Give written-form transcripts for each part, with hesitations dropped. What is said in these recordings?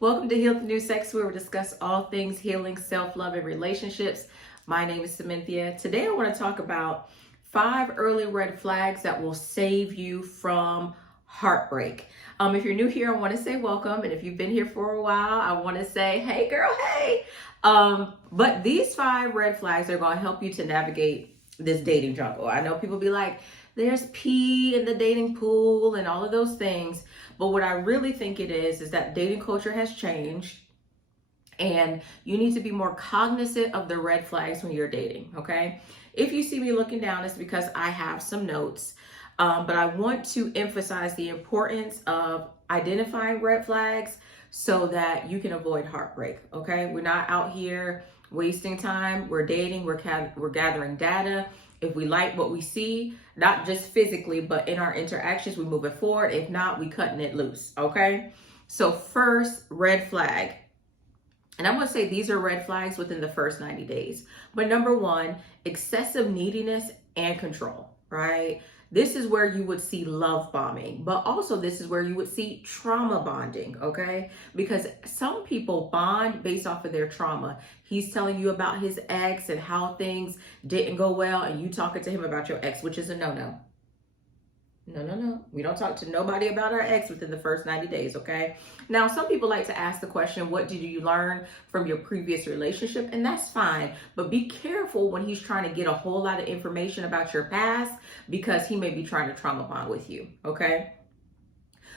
Welcome to Heal the New Sex, where we discuss all things healing, self-love, and relationships. My name is Cynthia. Today I want to talk about 5 early red flags that will save you from heartbreak. If you're new here, I want to say welcome. And if you've been here for a while, I want to say, hey girl, hey. But these 5 red flags are going to help you to navigate this dating jungle. I know people be like, there's pee in the dating pool and all of those things. But what I really think it is that dating culture has changed and you need to be more cognizant of the red flags when you're dating, okay? If you see me looking down, it's because I have some notes. But I want to emphasize the importance of identifying red flags so that you can avoid heartbreak, okay? We're not out here wasting time. We're dating, we're gathering data. If we like what we see, not just physically, but in our interactions, we move it forward. If not, we cutting it loose, okay? So first, red flag. And I'm going to say these are red flags within the first 90 days. But number 1, excessive neediness and control, right? This is where you would see love bombing, but also this is where you would see trauma bonding, okay? Because some people bond based off of their trauma. He's telling you about his ex and how things didn't go well, and you talking to him about your ex, which is a no-no. No. We don't talk to nobody about our ex within the first 90 days, okay? Now, some people like to ask the question, what did you learn from your previous relationship? And that's fine, but be careful when he's trying to get a whole lot of information about your past because he may be trying to trauma bond with you, okay?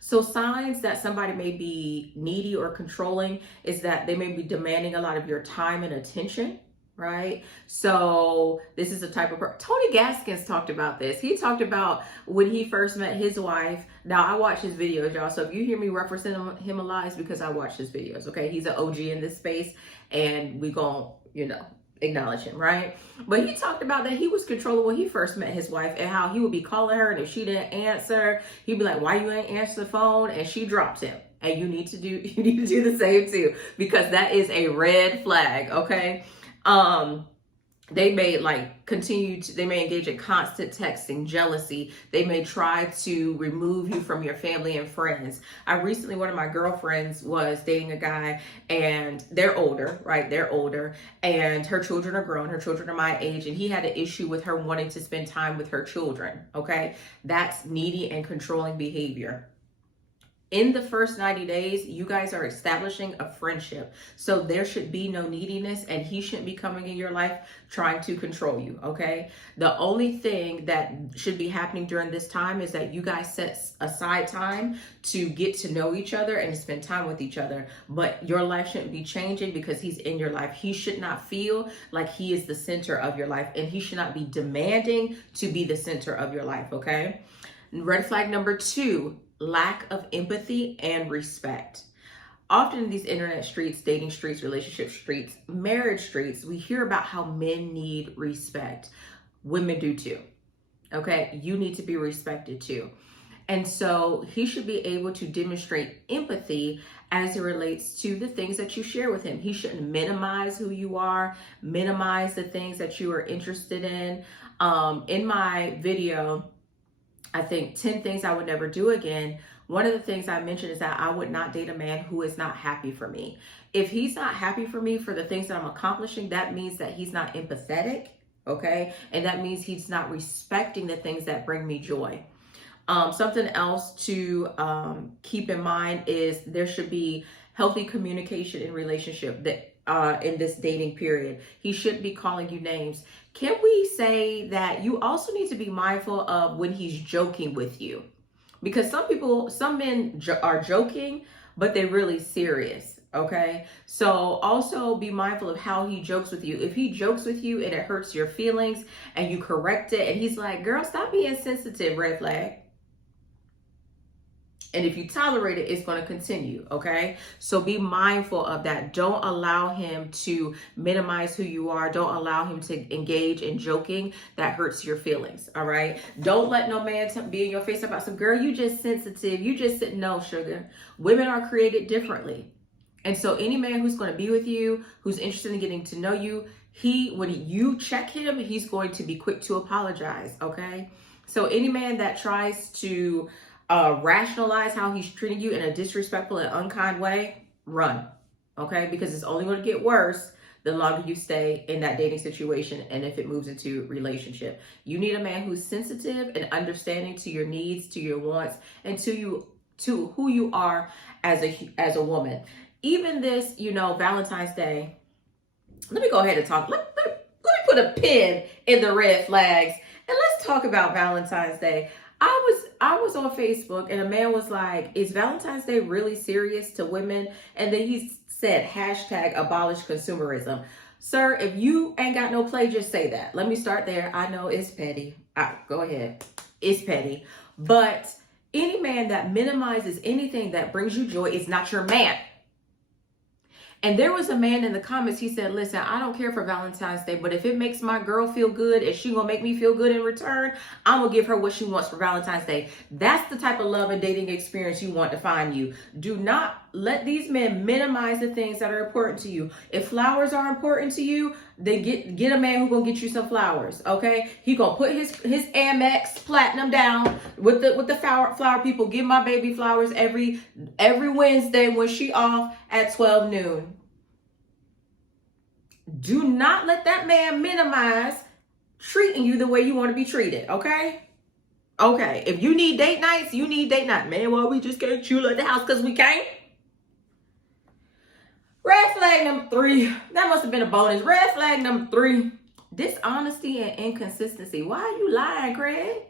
So signs that somebody may be needy or controlling is that they may be demanding a lot of your time and attention, right? So this is a type of Tony Gaskins talked about this. He talked about when he first met his wife. Now I watch his videos, y'all. So if you hear me referencing him a lot, it's because I watch his videos. Okay, he's an OG in this space, and we gon' acknowledge him, right? But he talked about that he was controlling when he first met his wife and how he would be calling her, and if she didn't answer, he'd be like, "Why you ain't answer the phone?" And she dropped him. And you need to do the same too, because that is a red flag. Okay. They may they may engage in constant texting, jealousy. They may try to remove you from your family and friends. One of my girlfriends was dating a guy, and they're older, right? They're older, and her children are grown. Her children are my age, and he had an issue with her wanting to spend time with her children. Okay. That's needy and controlling behavior. In the first 90 days, you guys are establishing a friendship. So there should be no neediness, and he shouldn't be coming in your life trying to control you, okay? The only thing that should be happening during this time is that you guys set aside time to get to know each other and spend time with each other. But your life shouldn't be changing because he's in your life. He should not feel like he is the center of your life, and he should not be demanding to be the center of your life, okay? Red flag number 2, lack of empathy and respect. Often in these internet streets, dating streets, relationship streets, marriage streets, we hear about how men need respect. Women do too. Okay, you need to be respected too. And so he should be able to demonstrate empathy as it relates to the things that you share with him. He shouldn't minimize who you are, minimize the things that you are interested in. In my video, I think 10 things I would never do again. One of the things I mentioned is that I would not date a man who is not happy for me. If he's not happy for me for the things that I'm accomplishing, that means that he's not empathetic, okay? And that means he's not respecting the things that bring me joy. Something else to keep in mind is there should be healthy communication in relationship that in this dating period. He shouldn't be calling you names. Can we say that you also need to be mindful of when he's joking with you? Because some men are joking, but they're really serious, okay? So also be mindful of how he jokes with you. If he jokes with you and it hurts your feelings and you correct it and he's like, girl, stop being sensitive, red flag. And if you tolerate it, it's going to continue, okay? So be mindful of that. Don't allow him to minimize who you are. Don't allow him to engage in joking that hurts your feelings, all right? Don't let no man be in your face about some, girl, you just sensitive. You just no, sugar. Women are created differently. And so any man who's going to be with you, who's interested in getting to know you, when you check him, he's going to be quick to apologize, okay? So any man that tries to rationalize how he's treating you in a disrespectful and unkind way, run, okay? Because it's only going to get worse the longer you stay in that dating situation and if it moves into relationship. You need a man who's sensitive and understanding to your needs, to your wants, and to who you are as a woman. Even this, Valentine's Day. Let me go ahead and talk. Let me put a pin in the red flags and let's talk about Valentine's Day. I was on Facebook and a man was like, is Valentine's Day really serious to women? And then he said, hashtag abolish consumerism. Sir, if you ain't got no play, just say that. Let me start there. I know it's petty. Go ahead. It's petty. But any man that minimizes anything that brings you joy is not your man. And there was a man in the comments, he said, listen, I don't care for Valentine's Day, but if it makes my girl feel good and she gonna make me feel good in return, I'm gonna give her what she wants for Valentine's Day. That's the type of love and dating experience you want to find you. Do not let these men minimize the things that are important to you. If flowers are important to you, then get a man who gonna get you some flowers, okay? He gonna put his Amex Platinum down with the flower people. Give my baby flowers every Wednesday when she off at 12 noon. Do not let that man minimize treating you the way you want to be treated, okay? Okay, if you need date nights, you need date night. Man, well, we just can't chill at the house because we can't. Red flag number 3. That must have been a bonus. Red flag number 3. Dishonesty and inconsistency. Why are you lying, Craig?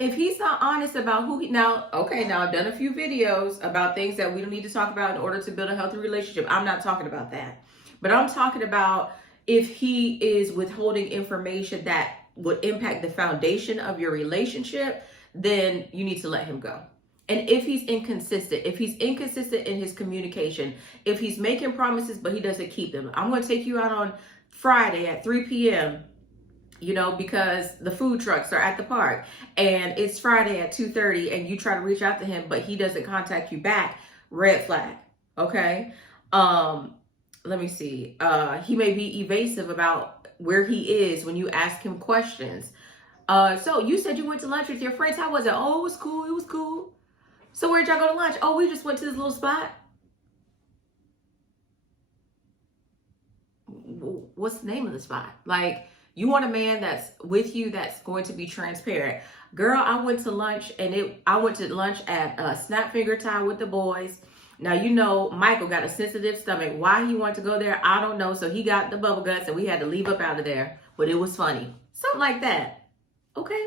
If he's not honest about who now I've done a few videos about things that we don't need to talk about in order to build a healthy relationship. I'm not talking about that. But I'm talking about if he is withholding information that would impact the foundation of your relationship, then you need to let him go. And if he's inconsistent in his communication, if he's making promises but he doesn't keep them. I'm going to take you out on Friday at 3 p.m., because the food trucks are at the park and it's Friday at 2:30 and you try to reach out to him, but he doesn't contact you back. Red flag. Okay. Let me see. He may be evasive about where he is when you ask him questions. So you said you went to lunch with your friends. How was it? Oh, it was cool. It was cool. So where'd y'all go to lunch? Oh, we just went to this little spot. What's the name of the spot? Like, you want a man that's with you that's going to be transparent. Girl, I went to lunch I went to lunch at Snap Finger Time with the boys. Now, Michael got a sensitive stomach. Why he wanted to go there, I don't know. So he got the bubble guts and we had to leave up out of there. But it was funny. Something like that. Okay.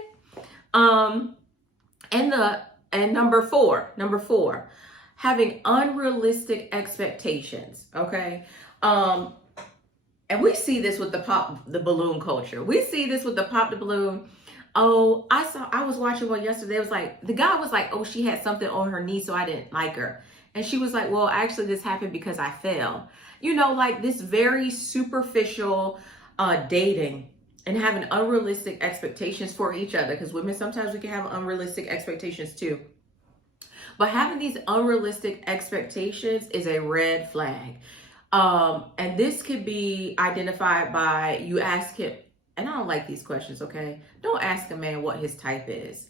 And number four, having unrealistic expectations. Okay. And we see this with the pop the balloon culture. We see this with the pop the balloon. Oh, I was watching one yesterday. It was like, the guy was like, oh, she had something on her knee, so I didn't like her. And she was like, well, actually this happened because I fell. Like this very superficial dating and having unrealistic expectations for each other. Because women, sometimes we can have unrealistic expectations too. But having these unrealistic expectations is a red flag. And this could be identified by you ask him, and I don't like these questions, okay? Don't ask a man what his type is.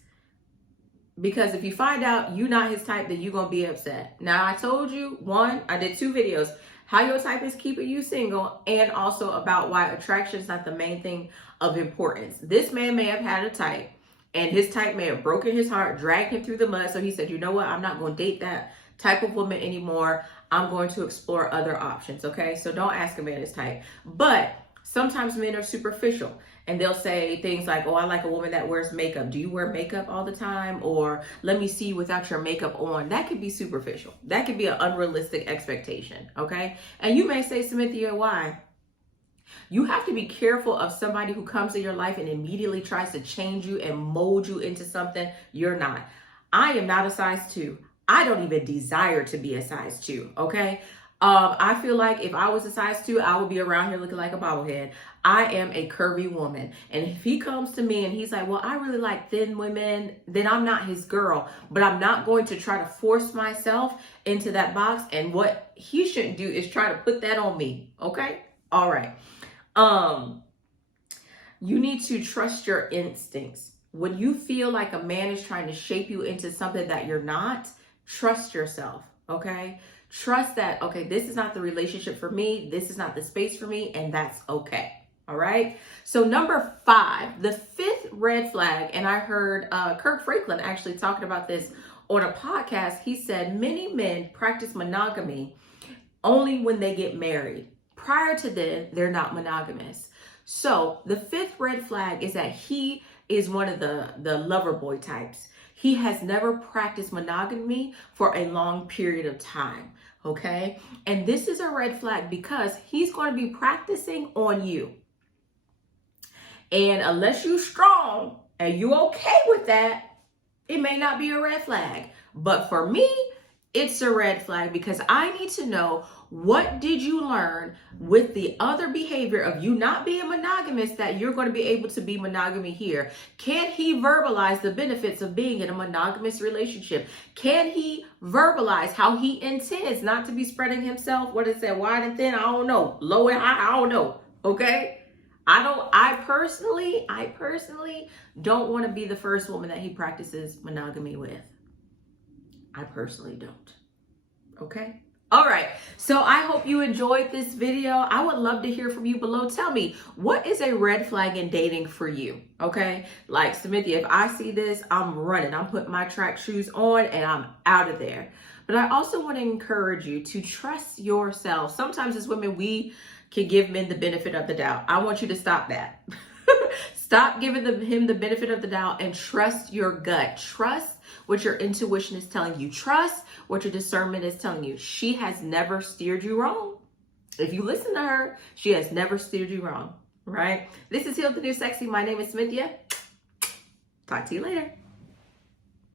Because if you find out you're not his type, then you're going to be upset. Now, I told you, I did 2 videos, how your type is keeping you single, and also about why attraction is not the main thing of importance. This man may have had a type, and his type may have broken his heart, dragged him through the mud. So he said, you know what? I'm not going to date that type of woman anymore. I'm going to explore other options, okay? So don't ask a man his type. But sometimes men are superficial and they'll say things like, oh, I like a woman that wears makeup. Do you wear makeup all the time? Or let me see you without your makeup on. That could be superficial. That could be an unrealistic expectation, okay? And you may say, Cynthia, why? You have to be careful of somebody who comes in your life and immediately tries to change you and mold you into something you're not. I am not a size 2. I don't even desire to be a size 2, okay? I feel like if I was a size 2, I would be around here looking like a bobblehead. I am a curvy woman. And if he comes to me and he's like, well, I really like thin women, then I'm not his girl. But I'm not going to try to force myself into that box. And what he shouldn't do is try to put that on me, okay? All right. You need to trust your instincts. When you feel like a man is trying to shape you into something that you're not, trust yourself, Okay? Trust that, okay, this is not the relationship for me. This is not the space for me, and that's okay. All right. So number 5, the 5th red flag, and I heard Kirk Franklin actually talking about this on a podcast. He said many men practice monogamy only when they get married. Prior to then, they're not monogamous. So the 5th red flag is that he is one of the lover boy types. He has never practiced monogamy for a long period of time. Okay. And this is a red flag because he's going to be practicing on you. And unless you're strong and you okay with that, it may not be a red flag. But for me, it's a red flag because I need to know, what did you learn with the other behavior of you not being monogamous that you're going to be able to be monogamy here? Can he verbalize the benefits of being in a monogamous relationship? Can he verbalize how he intends not to be spreading himself? What is that? Wide and thin? I don't know. Low and high? I don't know. Okay. I personally don't want to be the first woman that he practices monogamy with. I personally don't. Okay. All right. So I hope you enjoyed this video. I would love to hear from you below. Tell me, what is a red flag in dating for you? Okay. Like Cynthia, if I see this, I'm running. I'm putting my track shoes on and I'm out of there. But I also want to encourage you to trust yourself. Sometimes as women, we can give men the benefit of the doubt. I want you to stop that. Stop giving him the benefit of the doubt and trust your gut. Trust what your intuition is telling you. Trust what your discernment is telling you. She has never steered you wrong. If you listen to her, she has never steered you wrong, right? This is Heal the New Sexy. My name is Cynthia. Talk to you later.